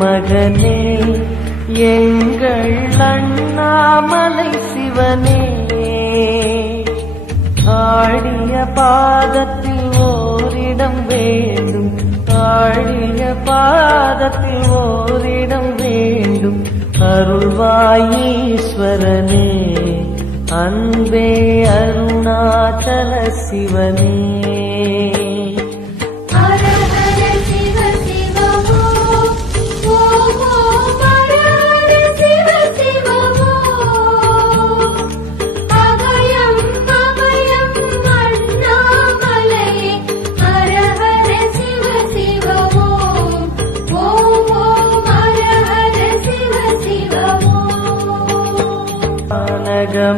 மகனே எங்கள் அண்ணாமலை சிவனே ஆடிய பாதத்தில் ஓரிடம் வேண்டும் ஆடிய பாதத்தில் ஓரிடம் வேண்டும் அருள்வாயீஸ்வரனே அன்பே அருணாச்சல சிவனே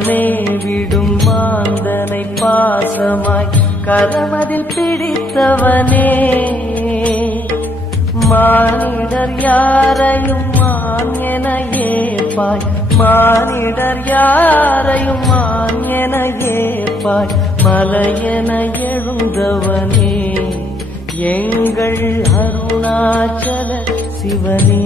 மே விடும் மாந்தனை பாசமாய் கரமதில் பிடித்தவனே மானிடர் யாரையும் மான் என ஏற்பாய் மானிடர் யாரையும் மான் என ஏற்பாய் மலையென எழுந்தவனே எங்கள் அருணாச்சல சிவனே